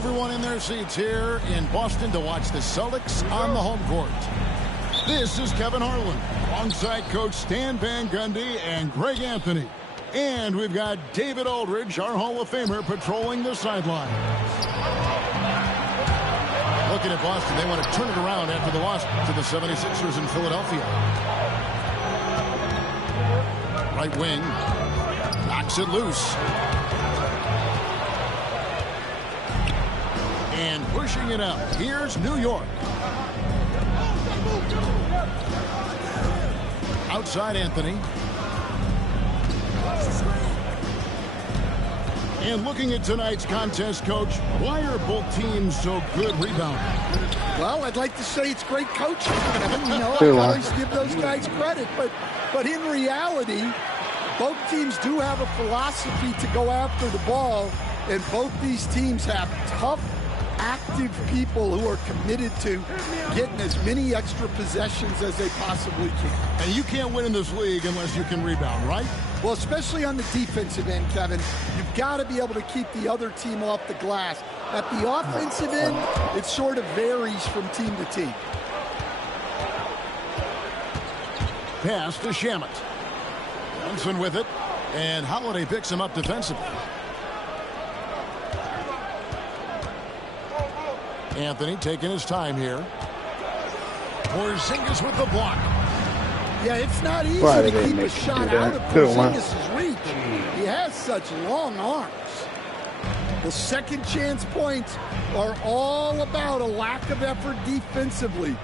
everyone in their seats here in Boston to watch the Celtics on the home court. This is Kevin Harlan alongside Coach Stan Van Gundy and Greg Anthony. And we've got David Aldridge, our Hall of Famer, patrolling the sideline. Looking at Boston, they want to turn it around after the loss to the 76ers in Philadelphia. Right wing, knocks it loose. And pushing it out, here's New York. Outside Anthony. And looking at tonight's contest, Coach, why are both teams so good rebounding? Well, I'd like to say it's great coaching. I always give those guys credit, but in reality, both teams do have a philosophy to go after the ball, and both these teams have tough, active people who are committed to getting as many extra possessions as they possibly can. And you can't win in this league unless you can rebound, right? Well, especially on the defensive end, Kevin, you've got to be able to keep the other team off the glass. At the offensive end, it sort of varies from team to team. Pass to Shamet. Johnson with it, and Holiday picks him up defensively. Anthony taking his time here. Porzingis with the block. Yeah, it's not easy to keep a shot out of Porzingis' reach. He has such long arms. The second chance points are all about a lack of effort defensively.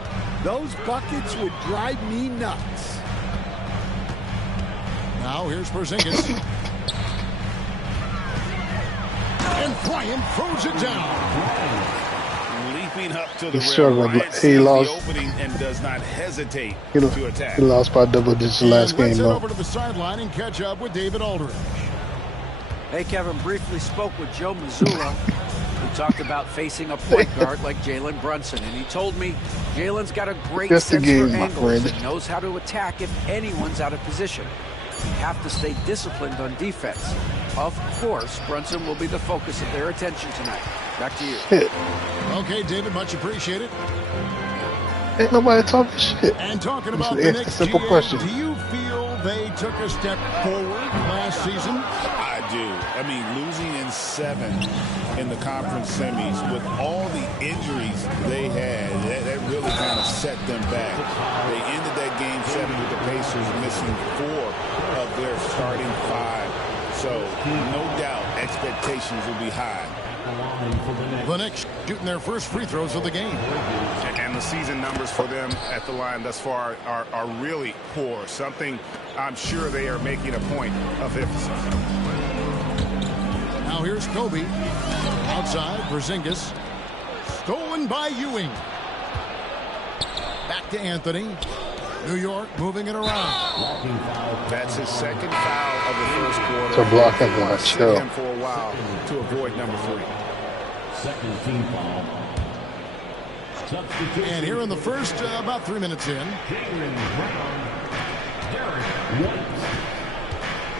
Those buckets would drive me nuts. Now here's Porzingis. And Bryant throws it down. Up to the rim, he lost. The opening and does not hesitate to attack. He lost by double digits last game. Let's head over to the sideline and catch up with David Aldridge. Hey, Kevin, briefly spoke with Joe Mazzulla, who talked about facing a point guard like Jalen Brunson, and he told me Jalen's got a great sense for angles and knows how to attack if anyone's out of position. You have to stay disciplined on defense. Of course, Brunson will be the focus of their attention tonight. Back to you. Okay, David, much appreciated. Ain't nobody talking shit. And talking about the next simple question. Do you feel they took a step forward last season? I do. I mean, losing in 7 in the conference semis with all the injuries they had, that really kind of set them back. They ended that game 7 with the Pacers missing 4 of their starting 5. So, no doubt, expectations will be high. The Knicks shooting their first free throws of the game. And the season numbers for them at the line thus far are really poor. Something I'm sure they are making a point of emphasis. Now here's Kobe. Outside, Porzingis. Stolen by Ewing. Back to Anthony. New York moving it around. That's his second foul of the first quarter. To block him on chill. Him for a while to avoid number 3. Second team foul. And here in the first, about 3 minutes in.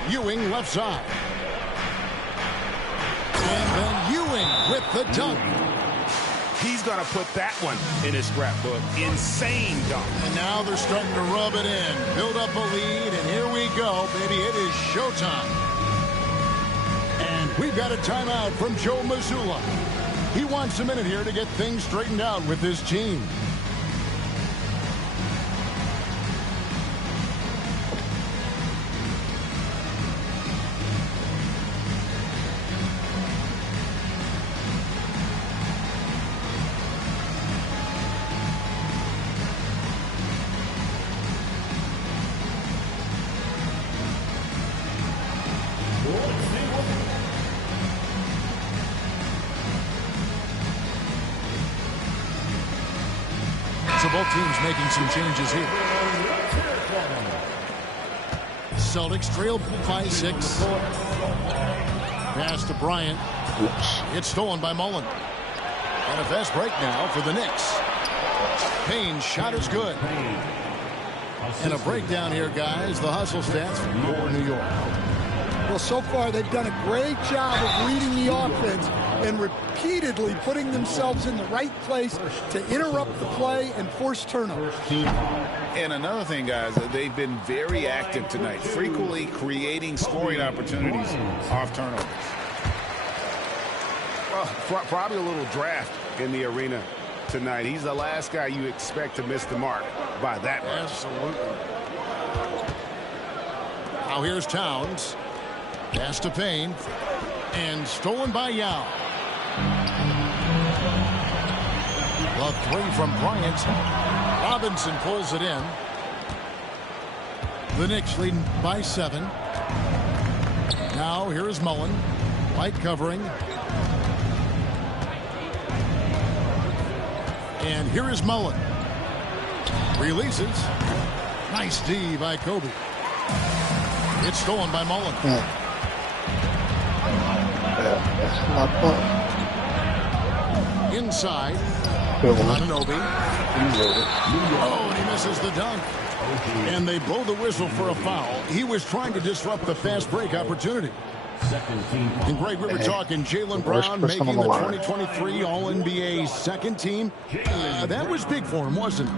Ewing left side. And then Ewing with the dunk. He's going to put that one in his scrapbook. Insane dunk. And now they're starting to rub it in. Build up a lead, and here we go, baby. It is showtime. And we've got a timeout from Joe Mazzulla. He wants a minute here to get things straightened out with his team. So both teams making some changes here. Celtics trail by 6. Pass to Bryant. It's stolen by Mullen. And a fast break now for the Knicks. Payne's shot is good. And a breakdown here, guys. The hustle stats for New York. Well, so far they've done a great job of reading the offense and repeatedly putting themselves in the right place to interrupt the play and force turnovers. And another thing, guys, they've been very active tonight, frequently creating scoring opportunities off turnovers. Well, probably a little draft in the arena tonight. He's the last guy you expect to miss the mark by that much. Absolutely. Now here's Towns. Pass to Payne. And stolen by Yao. The three from Bryant. Robinson pulls it in. The Knicks leading by 7. Now here is Mullen. White covering. And here is Mullen. Releases. Nice D by Kobe. It's stolen by Mullen. That's my point. Inside. Good one. Anunoby. Oh, and he misses the dunk. And they blow the whistle for a foul. He was trying to disrupt the fast break opportunity. And Greg, we were talking Jaylen Brown making the 2023 All-NBA second team. That was big for him, wasn't it?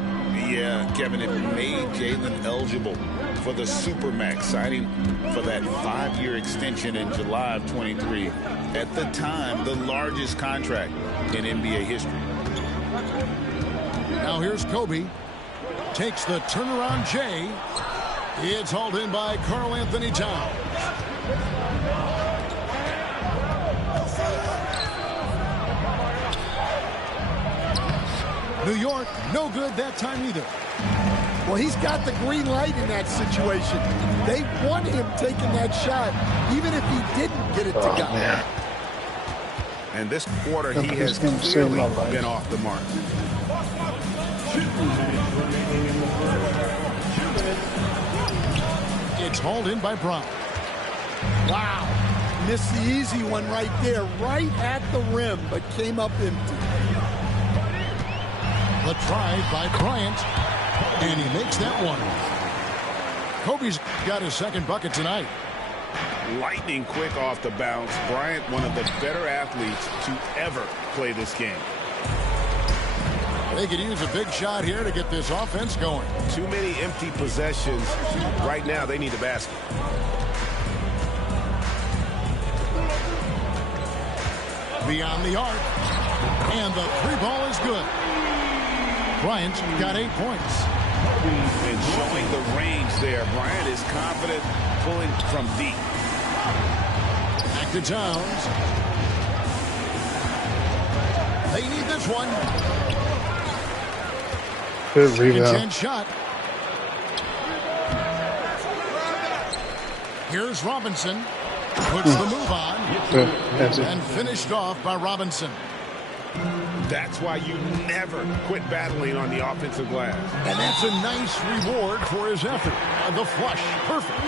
Yeah, Kevin, it made Jaylen eligible for the Supermax, signing for that 5-year extension in July of 23. At the time, the largest contract in NBA history. Now here's Kobe. Takes the turnaround J. It's hauled in by Karl Anthony Towns. New York, no good that time either. Well, he's got the green light in that situation. They want him taking that shot, even if he didn't get it to go. Man. And this quarter, he has clearly been off the mark. It's hauled in by Brown. Wow. Missed the easy one right there, right at the rim, but came up empty. The try by Bryant, and he makes that one. Kobe's got his second bucket tonight. Lightning quick off the bounce. Bryant, one of the better athletes to ever play this game. They could use a big shot here to get this offense going. Too many empty possessions. Right now, they need a basket. Beyond the arc, and the three ball is good. Bryant got 8 points. And showing the range there. Bryant is confident pulling from deep. Back to Towns. They need this one. Good rebound. Intense shot. Here's Robinson. Puts the move on. And finished off by Robinson. That's why you never quit battling on the offensive glass. And that's a nice reward for his effort. The flush. Perfect.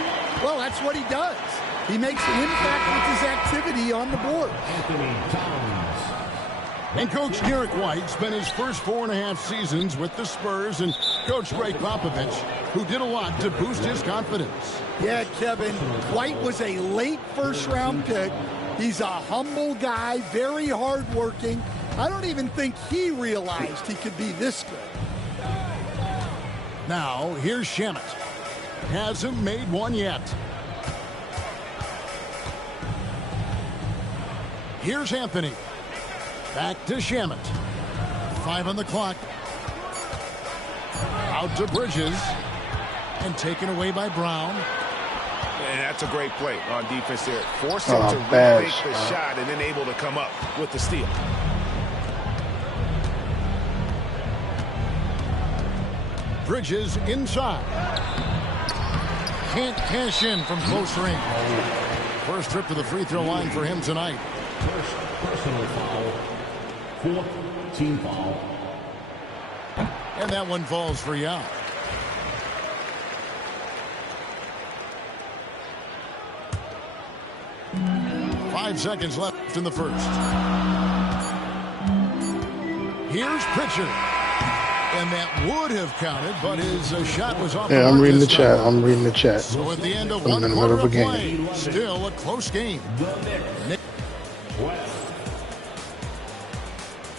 Well, that's what he does. He makes an impact with his activity on the board. And Coach Derek White spent his first 4.5 seasons with the Spurs and Coach Greg Popovich, who did a lot to boost his confidence. Yeah, Kevin, White was a late first-round pick. He's a humble guy, very hardworking. I don't even think he realized he could be this good. Now, here's Shamet. Hasn't made one yet. Here's Anthony. Back to Shamet. 5 on the clock. Out to Bridges. And taken away by Brown. And that's a great play on defense there. Force him to rethink the shot and then able to come up with the steal. Bridges inside. Can't cash in from close range. First trip to the free throw line for him tonight. First personal foul. 4th team foul. And that one falls for Yao. Five seconds left in the first. Here's Pritchard. And that would have counted, but his shot was off. Yeah, I'm reading the chat. I'm reading the chat. So at the end of I'm one in the middle quarter of a of play, game. still a close game.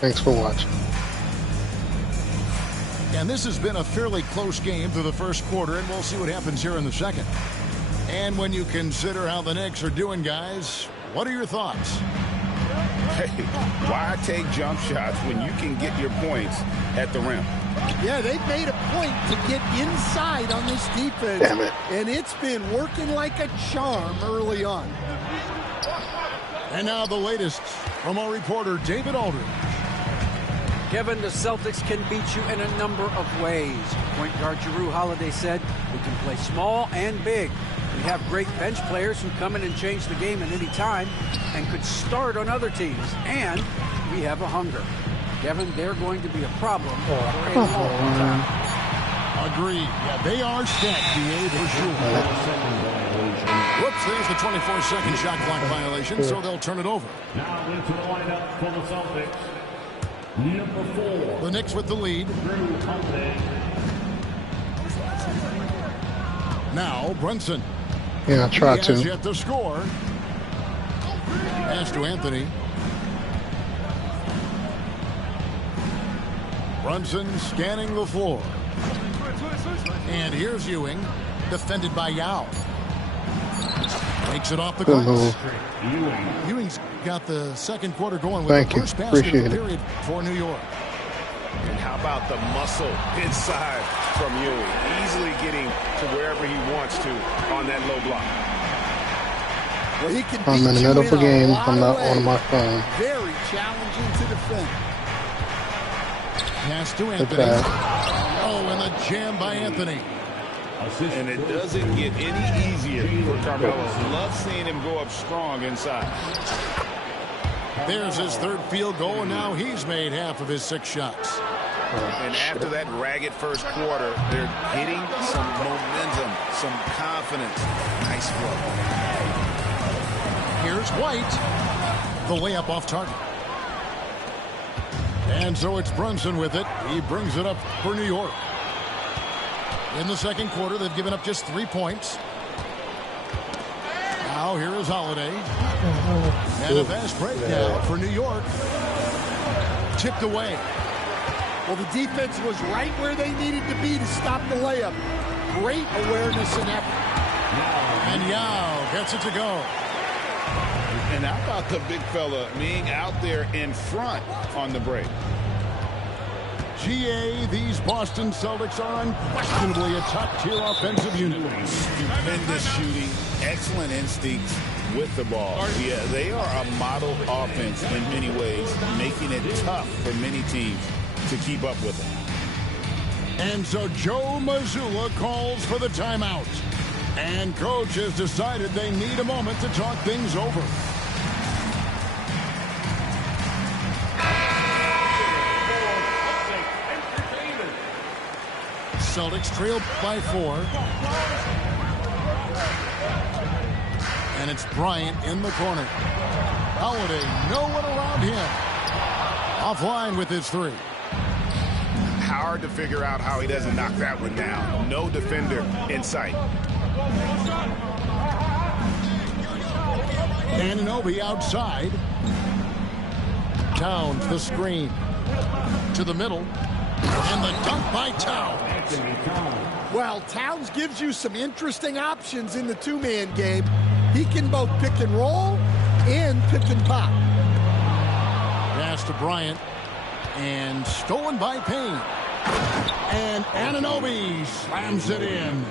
Thanks for watching. And this has been a fairly close game through the first quarter, and we'll see what happens here in the second. And when you consider how the Knicks are doing, guys, what are your thoughts? Hey, why take jump shots when you can get your points at the rim? Yeah, they've made a point to get inside on this defense. Damn it. And it's been working like a charm early on. And now the latest from our reporter, David Aldridge. Kevin, the Celtics can beat you in a number of ways. Point guard Jrue Holiday said, we can play small and big. We have great bench players who come in and change the game at any time and could start on other teams. And we have a hunger. Kevin, they're going to be a problem for a long time. Agreed. Yeah, they are stacked, DA, for sure. Whoops, there's the 24-second shot clock violation, so they'll turn it over. Now into the lineup for the Celtics. Number 4. The Knicks with the lead. Jrue Holiday. Now Brunson. Yeah, I tried He has to. yet to score. Pass to Anthony. Brunson scanning the floor. And here's Ewing, defended by Yao. Takes it off the Good glass. move. Ewing's got the second quarter going with Thank the you. first basket of Appreciate the it. period for New York. And how about the muscle inside from Ewing? Easily getting to wherever he wants to on that low block. Well, he can I'm in the beat you middle of a a game. lot I'm of not ways. on my phone. Very challenging to defend. Pass to Good Anthony. pass. Oh, and the jam by Anthony. And it doesn't get any easier for Carmelo. Love seeing him go up strong inside. There's his third field goal, and now he's made half of his 6 shots. And after that ragged first quarter, they're getting some momentum, some confidence. Nice flow. Here's White. The layup off target. And so it's Brunson with it. He brings it up for New York. In the second quarter, they've given up just 3 points. Now here is Holiday. And a fast break now for New York. Chipped away. Well, the defense was right where they needed to be to stop the layup. Great awareness and effort. And Yao gets it to go. And how about the big fella being out there in front on the break? GA, these Boston Celtics are unquestionably a top-tier offensive unit. Tremendous shooting, excellent instincts with the ball. Yeah, they are a model offense in many ways, making it tough for many teams to keep up with them. And so Joe Mazzulla calls for the timeout. And coach has decided they need a moment to talk things over. Celtics trail by 4. And it's Bryant in the corner. Holiday, no one around him. Offline with his 3. Hard to figure out how he doesn't knock that one down. No defender in sight. Anunoby outside. Towns the screen. To the middle. And the dunk by Towns. Well, Towns gives you some interesting options in the 2-man game. He can both pick and roll and pick and pop. Pass to Bryant. And stolen by Payne. And Anunoby slams it in.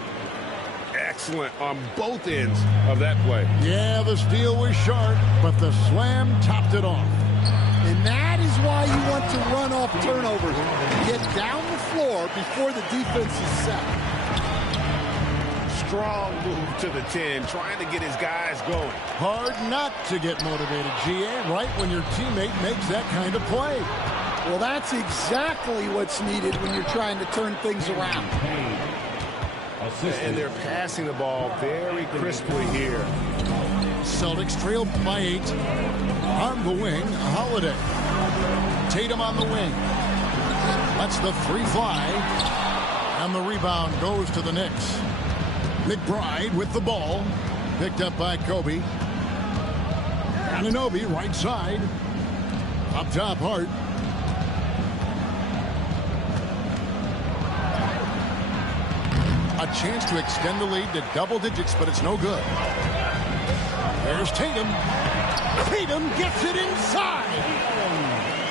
Excellent on both ends of that play. Yeah, the steal was sharp, but the slam topped it off. And that is why you want to run off turnovers. Get down the floor before the defense is set. Strong move to the 10, trying to get his guys going. Hard not to get motivated, GA, right when your teammate makes that kind of play. Well, that's exactly what's needed when you're trying to turn things around. And they're passing the ball very crisply here. Celtics trail by 8. On the wing, Holiday. Tatum on the wing. That's the free fly. And the rebound goes to the Knicks. McBride with the ball. Picked up by Kobe. Anunoby right side. Up top, Hart. A chance to extend the lead to double digits, but it's no good. There's Tatum. Tatum gets it inside.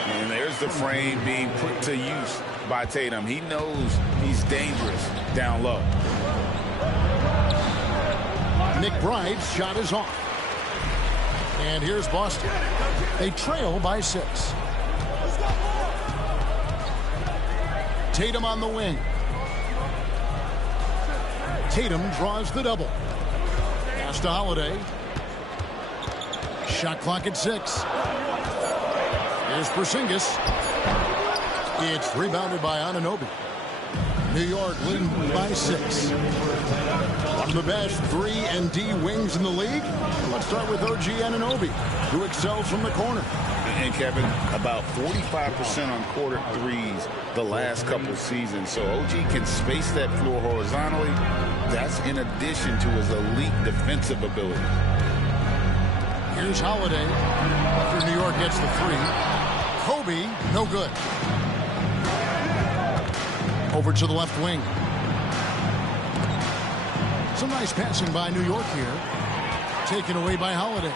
And there's the frame being put to use by Tatum. He knows he's dangerous down low. McBride's shot is off. And here's Boston. They trail by 6. Tatum on the wing. Tatum draws the double. Pass to Holiday. Shot clock at 6. Here's Porzingis. It's rebounded by Anunoby. New York leading by 6. One of the best 3 and D wings in the league. Let's start with OG Anunoby, who excels from the corner. And Kevin, about 45% on quarter threes the last couple seasons. So OG can space that floor horizontally. That's in addition to his elite defensive ability. Here's Holiday after New York gets the 3. Kobe, no good. Over to the left wing. Some nice passing by New York here. Taken away by Holiday.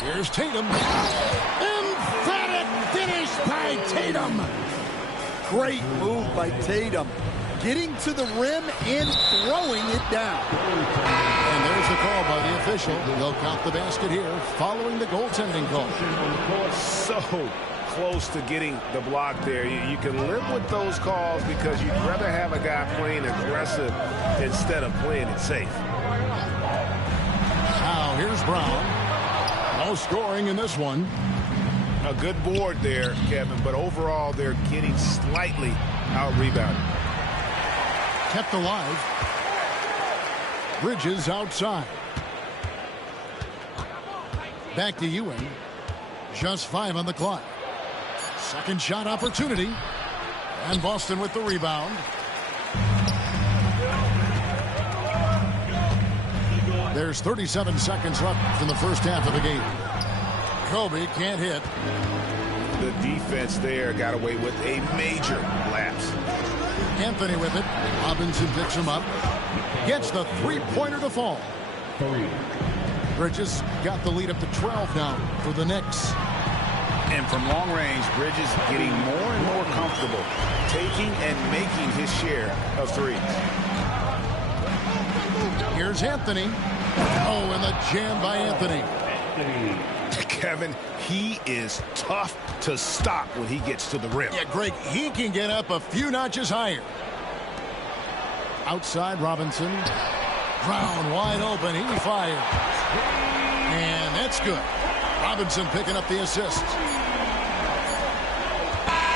Here's Tatum. Emphatic finish by Tatum. Great move by Tatum. Getting to the rim and throwing it down. And there's the call by the official. They'll count the basket here following the goaltending call. So close to getting the block there. You can live with those calls because you'd rather have a guy playing aggressive instead of playing it safe. Now here's Brown. No scoring in this one. A good board there, Kevin, but overall they're getting slightly out-rebounded. Kept alive. Bridges outside. Back to Ewing. Just 5 on the clock. Second shot opportunity. And Boston with the rebound. There's 37 seconds left in the first half of the game. Kobe can't hit. The defense there got away with a major lapse. Anthony with it. Robinson picks him up. Gets the three-pointer to fall. Bridges got the lead up to 12 now for the Knicks. And from long range, Bridges getting more and more comfortable taking and making his share of threes. Here's Anthony. Oh, and the jam by Anthony. Kevin, he is tough to stop when he gets to the rim. Yeah, Greg, he can get up a few notches higher. Outside Robinson. Brown wide open. He fires. And that's good. Robinson picking up the assist.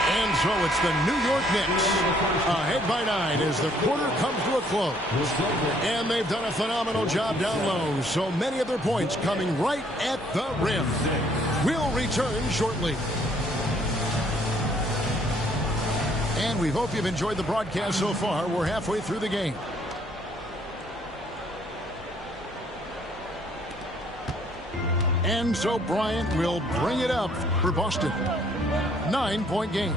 And so it's the New York Knicks ahead by 9 as the quarter comes to a close. And they've done a phenomenal job down low. So many of their points coming right at the rim. We'll return shortly. And we hope you've enjoyed the broadcast so far. We're halfway through the game. And so Bryant will bring it up for Boston. 9-point game.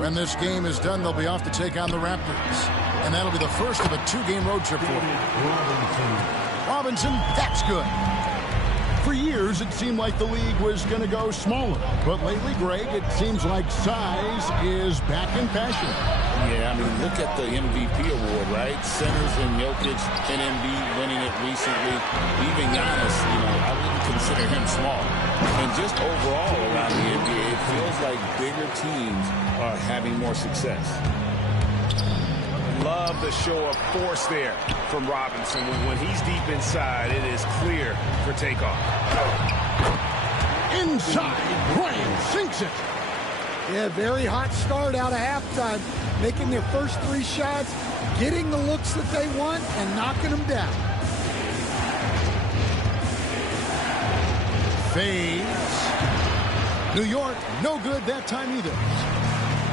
When this game is done, they'll be off to take on the Raptors. And that'll be the first of a 2-game road trip for them. Robinson, that's good. For years, it seemed like the league was going to go smaller. But lately, Greg, it seems like size is back in fashion. Yeah, I mean, look at the MVP award, right? Centers and Jokic and Embiid winning it recently. Even Giannis, I wouldn't consider him small. And just overall around the NBA, it feels like bigger teams are having more success. Love the show of force there from Robinson. When he's deep inside, it is clear for takeoff. Inside, Bryant sinks it. Yeah, very hot start out of halftime. Making their first 3 shots, getting the looks that they want, and knocking them down. Fades. New York, no good that time either.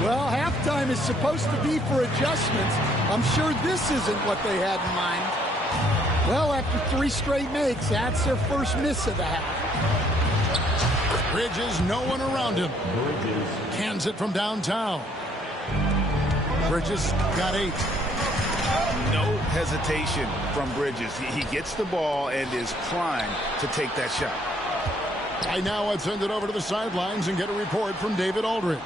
Well, halftime is supposed to be for adjustments. I'm sure this isn't what they had in mind. Well, after 3 straight makes, that's their first miss of the half. Bridges, no one around him. Cans it from downtown. Bridges got 8. no hesitation from Bridges. He gets the ball and is primed to take that shot. Right now, I'd send it over to the sidelines and get a report from David Aldridge.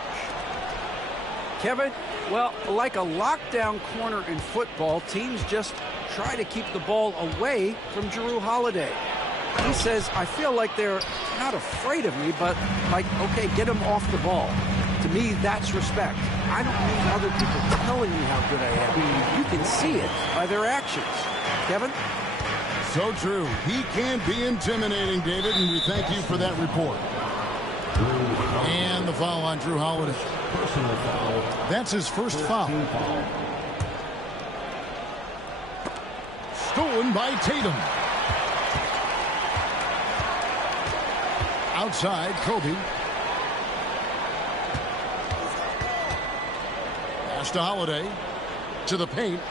Kevin, well, like a lockdown corner in football, teams just try to keep the ball away from Jrue Holiday. He says, I feel like they're not afraid of me, but like, okay, get him off the ball. To me, that's respect. I don't need other people telling me how good I am. You can see it by their actions. Kevin? So true. He can be intimidating, David, and we thank you for that report. And the foul on Jrue Holiday. That's his first foul. Stolen by Tatum. Outside, Kobe. Pass to Holiday. To the paint.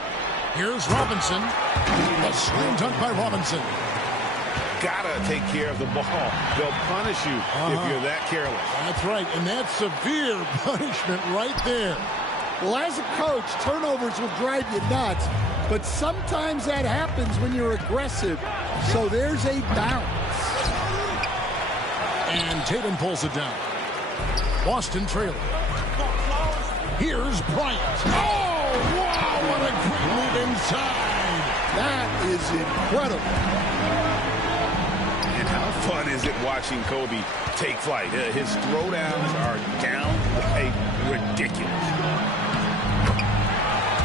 Here's Robinson. A slam dunk by Robinson. Gotta take care of the ball. They'll punish you if you're that careless. That's right, and that's severe punishment right there. Well, as a coach, turnovers will drive you nuts, but sometimes that happens when you're aggressive. So there's a bounce. And Tatum pulls it down. Boston trailing. Here's Bryant. Oh, wow, what a great move inside. That is incredible. And how fun is it watching Kobe take flight? His throwdowns are downright ridiculous.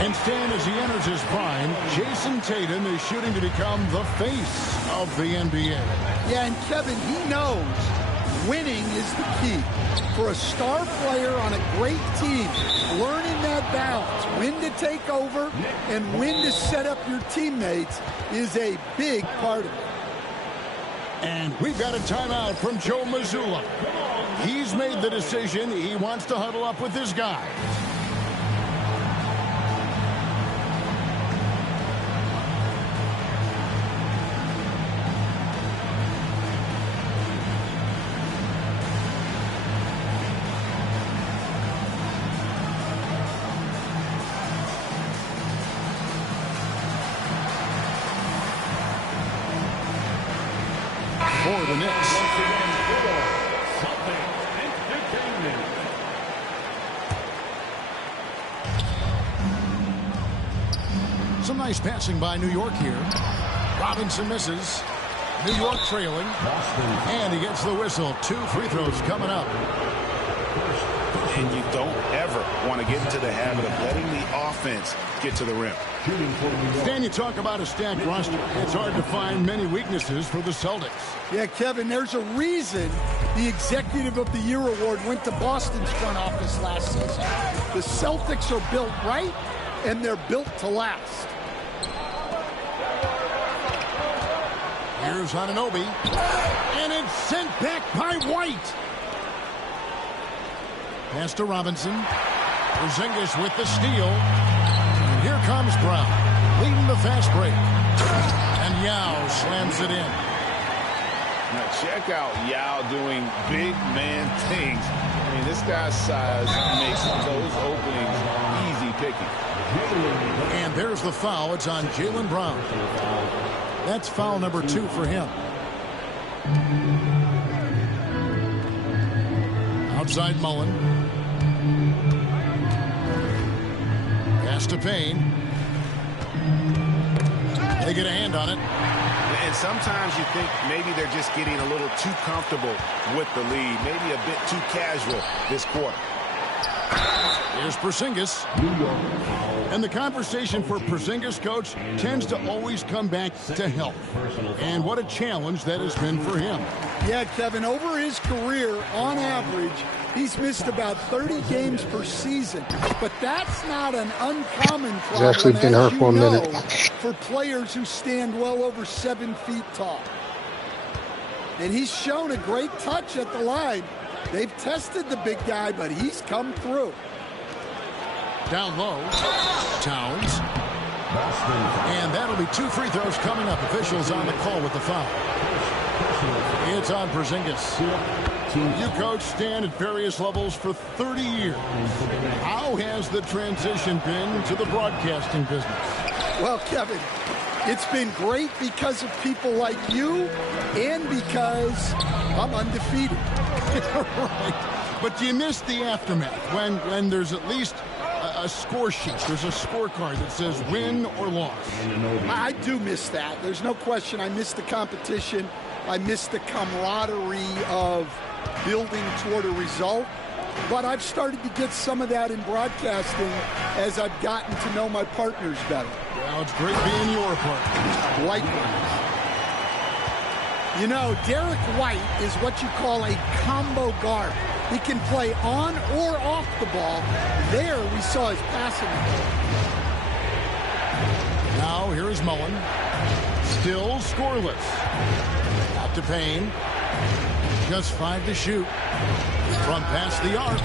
And Stan, as he enters his prime, Jason Tatum is shooting to become the face of the NBA. Yeah, and Kevin, he knows winning is the key. For a star player on a great team, learning that balance, when to take over and when to set up your teammates is a big part of it. And we've got a timeout from Joe Mazzulla. He's made the decision. He wants to huddle up with his guys. For the Knicks. Some nice passing by New York here. Robinson misses. New York trailing. And he gets the whistle. 2 free throws coming up. And you don't ever want to get into the habit of letting the offense get to the rim. Stan, you talk about a stacked roster. It's hard to find many weaknesses for the Celtics. Yeah, Kevin, there's a reason the Executive of the Year award went to Boston's front office last season. The Celtics are built right, and they're built to last. Here's Anunoby. And it's sent back by White. Pass to Robinson. Porzingis with the steal. And here comes Brown, leading the fast break. And Yao slams it in. Now check out Yao doing big man things. I mean, this guy's size makes those openings easy picking. And there's the foul. It's on Jaylen Brown. That's foul number 2 for him. Outside Mullen. Pass to Payne. They get a hand on it. And sometimes you think maybe they're just getting a little too comfortable with the lead. Maybe a bit too casual this quarter. Here's Porzingis. And the conversation for Porzingis, coach, tends to always come back to health. And what a challenge that has been for him. Yeah, Kevin, over his career, on average, he's missed about 30 games per season. But that's not an uncommon problem, He's actually been hurt for a minute. for players who stand well over 7 feet tall. And he's shown a great touch at the line. They've tested the big guy, but he's come through. Down low, Towns. And that'll be 2 free throws coming up. Officials on the call with the foul. It's on Porzingis. You coach Stan at various levels for 30 years. How has the transition been to the broadcasting business? Well, Kevin, it's been great because of people like you and because I'm undefeated. Right. But you missed the aftermath when there's at least a score sheet. There's a scorecard that says win or loss. I do miss that. There's no question. I miss the competition. I miss the camaraderie of building toward a result. But I've started to get some of that in broadcasting as I've gotten to know my partners better. Well, it's great being your partner. Likewise. You know, Derek White is what you call a combo guard. He can play on or off the ball. There we saw his passing. Now here is Mullen. Still scoreless. Out to Payne. Just 5 to shoot. From past the arc.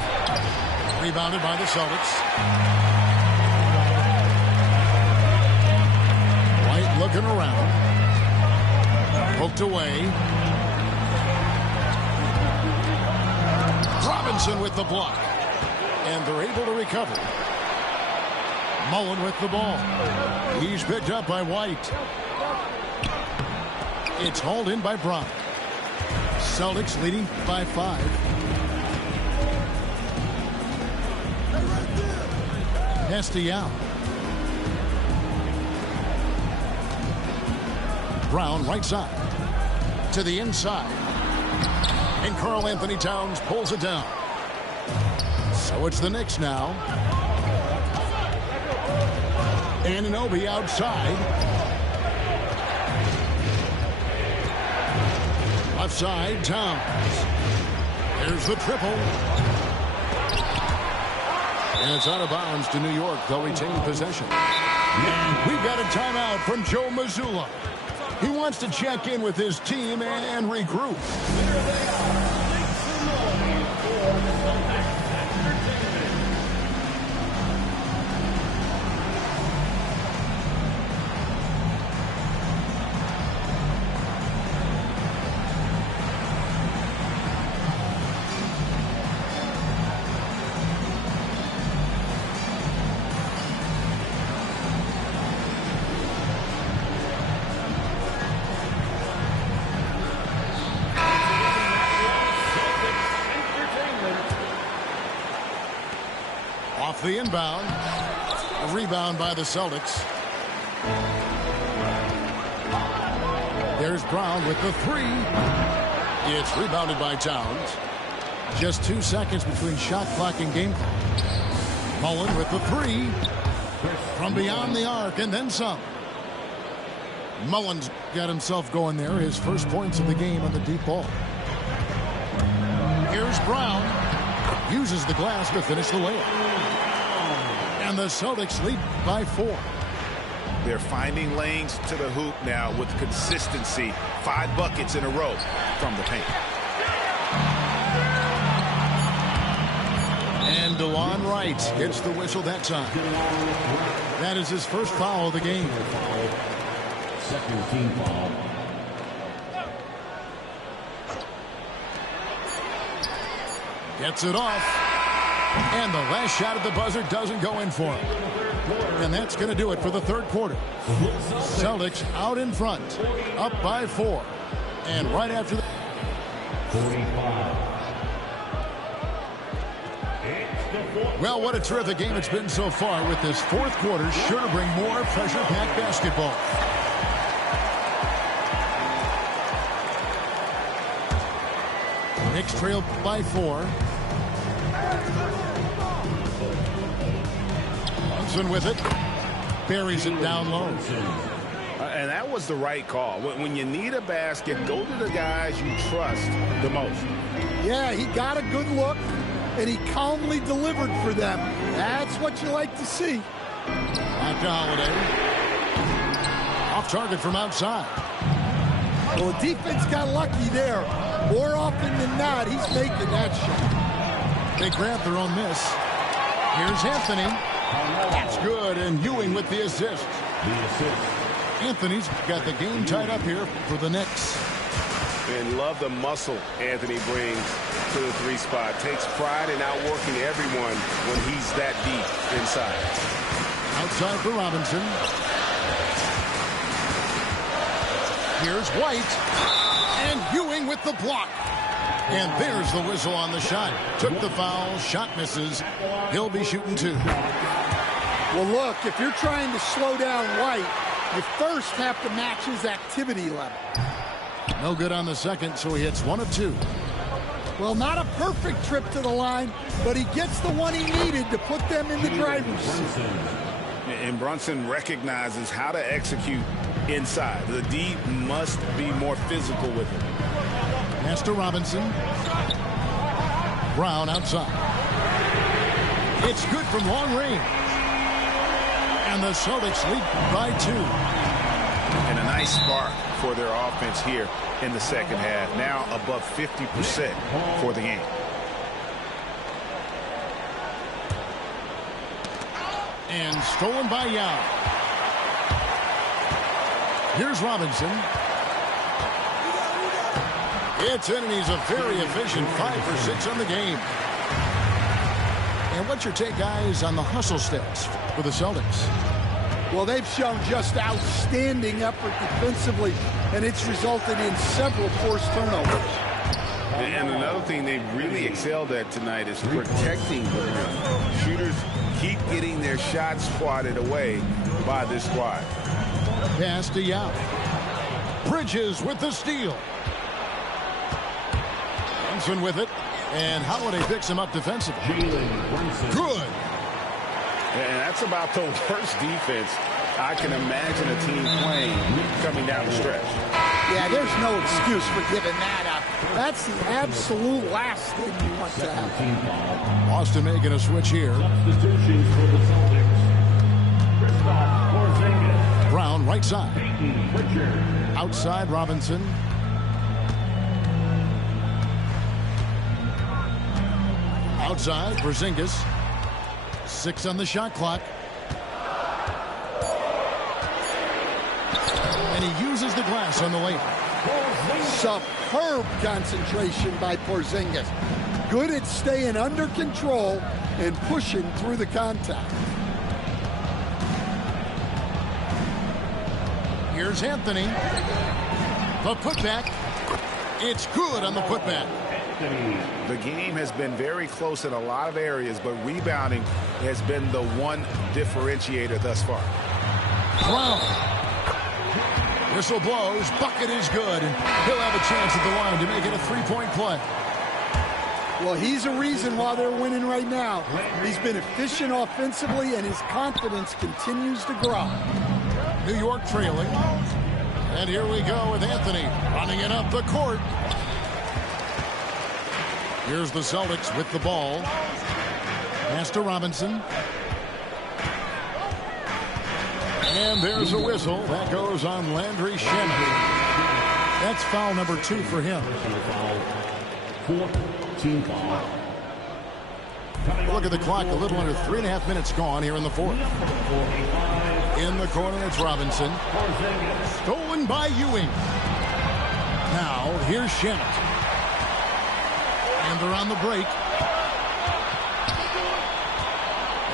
Rebounded by the Celtics. White looking around. Poked away. Robinson with the block. And they're able to recover. Mullen with the ball. He's picked up by White. It's hauled in by Brown. Celtics leading by 5. Estial. Brown right side. To the inside. And Karl Anthony Towns pulls it down. So it's the Knicks now. Anunoby outside. Left side, Towns. There's the triple. And it's out of bounds to New York. They'll retain possession. And we've got a timeout from Joe Mazzulla. He wants to check in with his team and regroup. Off the inbound. A rebound by the Celtics. There's Brown with the 3. It's rebounded by Towns. Just 2 seconds between shot clock and game clock. Mullen with the 3. From beyond the arc and then some. Mullen's got himself going there. His first points of the game on the deep ball. Here's Brown. Uses the glass to finish the layup. And the Celtics lead by 4. They're finding lanes to the hoop now with consistency. 5 buckets in a row from the paint. And DeLon Wright gets the whistle that time. That is his first foul of the game. Second team foul. Gets it off. And the last shot at the buzzer doesn't go in for him. And that's going to do it for the third quarter. Celtics out in front. Up by 4. And right after that. 45. Well, what a terrific game it's been so far, with this fourth quarter sure to bring more pressure-packed basketball. Knicks trail by 4. Brunson with it. Buries it down low. And that was the right call. When you need a basket, go to the guys you trust the most. Yeah, he got a good look, and he calmly delivered for them. That's what you like to see. Back to Holiday. Off target from outside. Well, the defense got lucky there. More often than not, he's making that shot. They grab their own miss. Here's Anthony. That's good, and Ewing with the assist. Anthony's got the game tied up here for the Knicks. And love the muscle Anthony brings to the 3 spot. Takes pride in outworking everyone when he's that deep inside. Outside for Robinson. Here's White. And Ewing with the block. And there's the whistle on the shot. Took the foul. Shot misses. He'll be shooting 2. Well, look, if you're trying to slow down White, you first have to match his activity level. No good on the second, so he hits 1 of 2. Well, not a perfect trip to the line, but he gets the one he needed to put them in the driver's seat. And Brunson recognizes how to execute inside. The D must be more physical with it. Pass to Robinson. Brown outside. It's good from long range. And the Celtics lead by 2. And a nice spark for their offense here in the second half. Now above 50% for the game. And stolen by Yao. Here's Robinson. It's in, and he's a very efficient 5 for 6 on the game. And what's your take, guys, on the hustle stats for the Celtics? Well, they've shown just outstanding effort defensively, and it's resulted in several forced turnovers. And another thing they've really excelled at tonight is protecting the rim. Shooters keep getting their shots swatted away by this squad. Pass to Yao. Bridges with the steal. Brunson with it. And Holiday picks him up defensively. Good. And that's about the worst defense I can imagine a team playing coming down the stretch. Yeah, there's no excuse for giving that up. That's the absolute last thing you want to have. Austin making a switch here. Substitutions for the Celtics. Kristaps Porzingis. Brown right side. Peyton Pritchard. Outside Robinson. Outside Porzingis. 6 on the shot clock. And he uses the glass on the layup. Superb concentration by Porzingis. Good at staying under control and pushing through the contact. Here's Anthony. The putback. It's good on the putback. The game has been very close in a lot of areas, but rebounding has been the one differentiator thus far. Brown. Whistle blows. Bucket is good. And he'll have a chance at the line to make it a 3-point play. Well, he's a reason why they're winning right now. He's been efficient offensively, and his confidence continues to grow. New York trailing. And here we go with Anthony running it up the court. Here's the Celtics with the ball. Pass to Robinson. And there's a whistle. That goes on Landry Shamet. That's foul number 2 for him. Look at the clock. A little under 3.5 minutes gone here in the fourth. In the corner, it's Robinson. Stolen by Ewing. Now, here's Shamet. And they're on the break.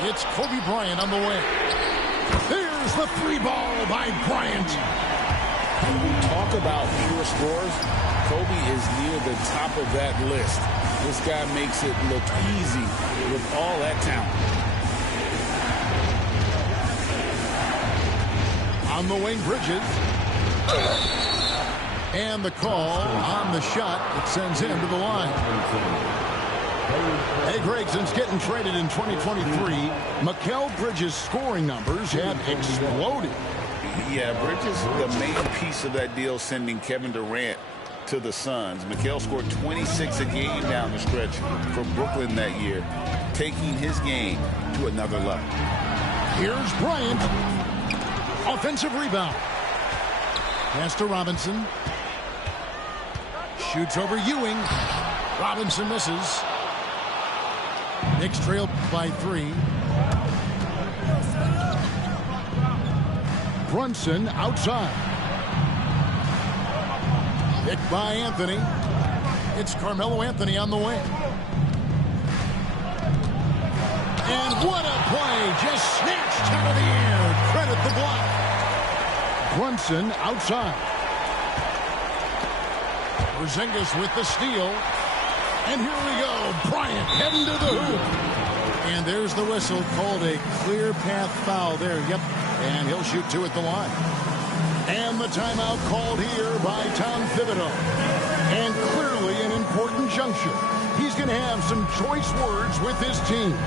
It's Kobe Bryant on the way. There's the 3 ball by Bryant. Talk about pure scores. Kobe is near the top of that list. This guy makes it look easy with all that talent. On the wing, Bridges. And the call on the shot. It sends him to the line. Hey, Greg, since getting traded in 2023, Mikal Bridges' scoring numbers have exploded. Yeah, Bridges, the main piece of that deal, sending Kevin Durant to the Suns. Mikal scored 26 a game down the stretch for Brooklyn that year, taking his game to another level. Here's Bryant. Offensive rebound. Pass to Robinson. Shoots over Ewing. Robinson misses. Knicks trail by 3. Brunson outside. Picked by Anthony. It's Carmelo Anthony on the wing. And what a play. Just snatched out of the air. Credit the block. Brunson outside. Porzingis with the steal. And here we go. Bryant heading to the hoop. And there's the whistle, called a clear path foul there. Yep. And he'll shoot 2 at the line. And the timeout called here by Tom Thibodeau. And clearly an important juncture. He's going to have some choice words with his team.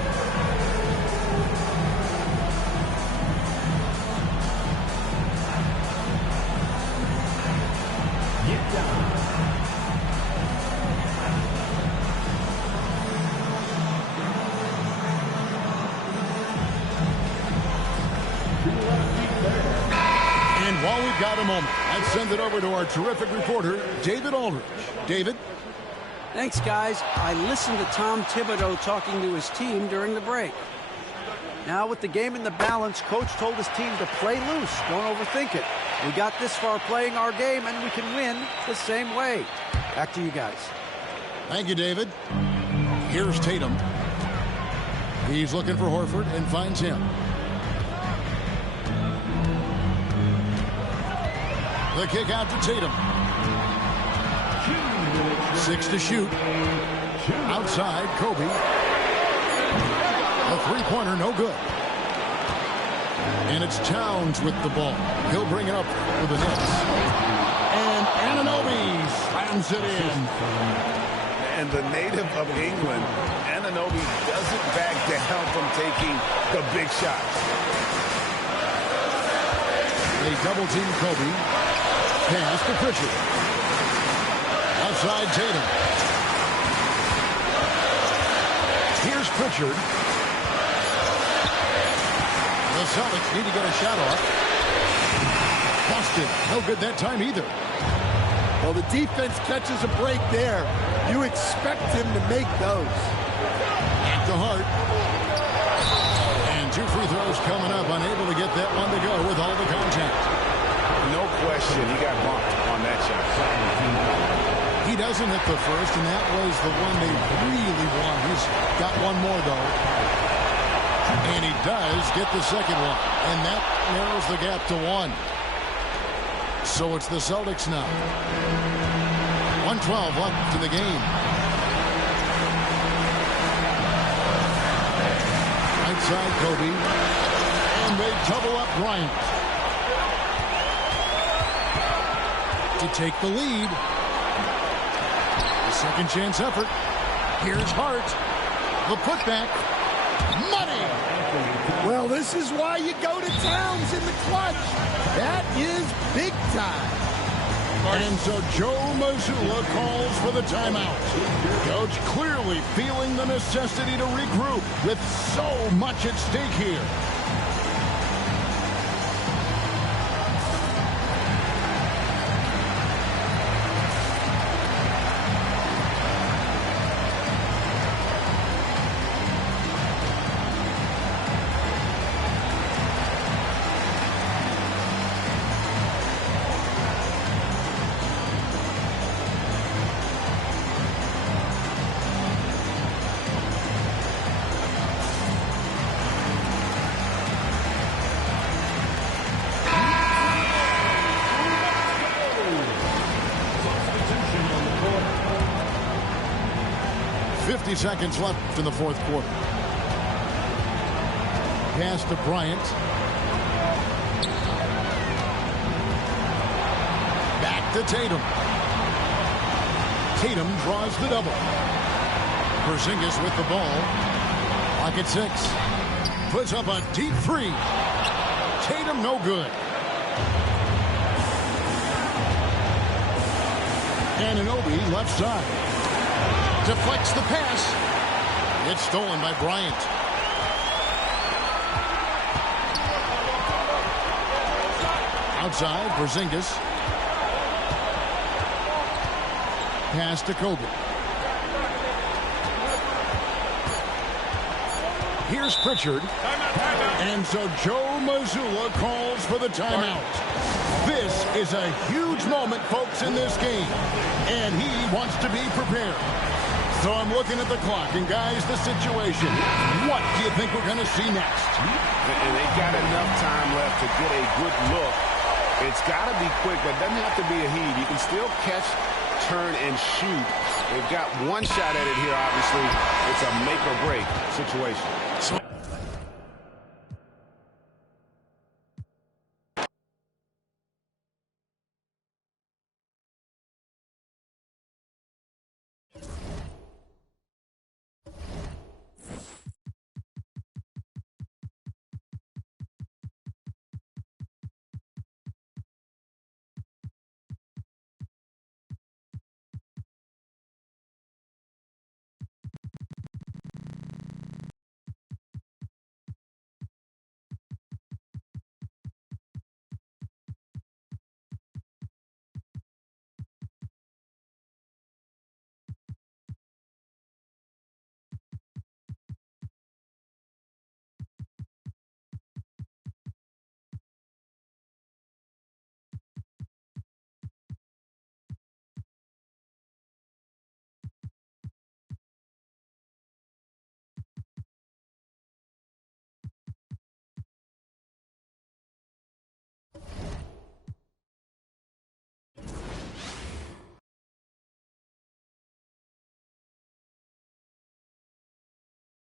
While we've got a moment, let's send it over to our terrific reporter, David Aldridge. David? Thanks, guys. I listened to Tom Thibodeau talking to his team during the break. Now, with the game in the balance, Coach told his team to play loose. Don't overthink it. We got this far playing our game, and we can win the same way. Back to you guys. Thank you, David. Here's Tatum. He's looking for Horford and finds him. The kick out to Tatum. 6 to shoot. Outside, Kobe. A three-pointer, no good. And it's Towns with the ball. He'll bring it up for the Nets. And Anunoby slams it in. And the native of England, Anunoby doesn't back down from taking the big shots. They double-team Kobe. Pass to Pritchard. Outside Tatum. Here's Pritchard. The Celtics need to get a shot off. Busted. No good that time either. Well, the defense catches a break there. You expect him to make those. At the heart. And 2 free throws coming up. Unable to get that one to go with all the contact. No question, he got bumped on that shot. He doesn't hit the first, and that was the one they really want. He's got one more, though. And he does get the second one. And that narrows the gap to 1. So it's the Celtics now. 1:12 left in the game. Outside Kobe. And they double up Bryant. To take the lead. The second chance effort. Here's Hart. The putback. Money. Well, this is why you go to Towns in the clutch. That is big time. And so Joe Mazzulla calls for the timeout. Coach clearly feeling the necessity to regroup with so much at stake here. Seconds left in the fourth quarter. Pass to Bryant. Back to Tatum. Tatum draws the double. Porzingis with the ball. Clock at 6. Puts up a deep 3. Tatum no good. Anunoby left side. Deflects the pass. It's stolen by Bryant. Outside, Porzingis. Pass to Kobe. Here's Pritchard. And so Joe Mazzulla calls for the timeout. This is a huge moment, folks, in this game. And he wants to be prepared. So I'm looking at the clock, and guys, the situation. What do you think we're going to see next? And they've got enough time left to get a good look. It's got to be quick, but it doesn't have to be a heave. You can still catch turn and shoot. They've got one shot at it here, obviously. It's a make-or-break situation.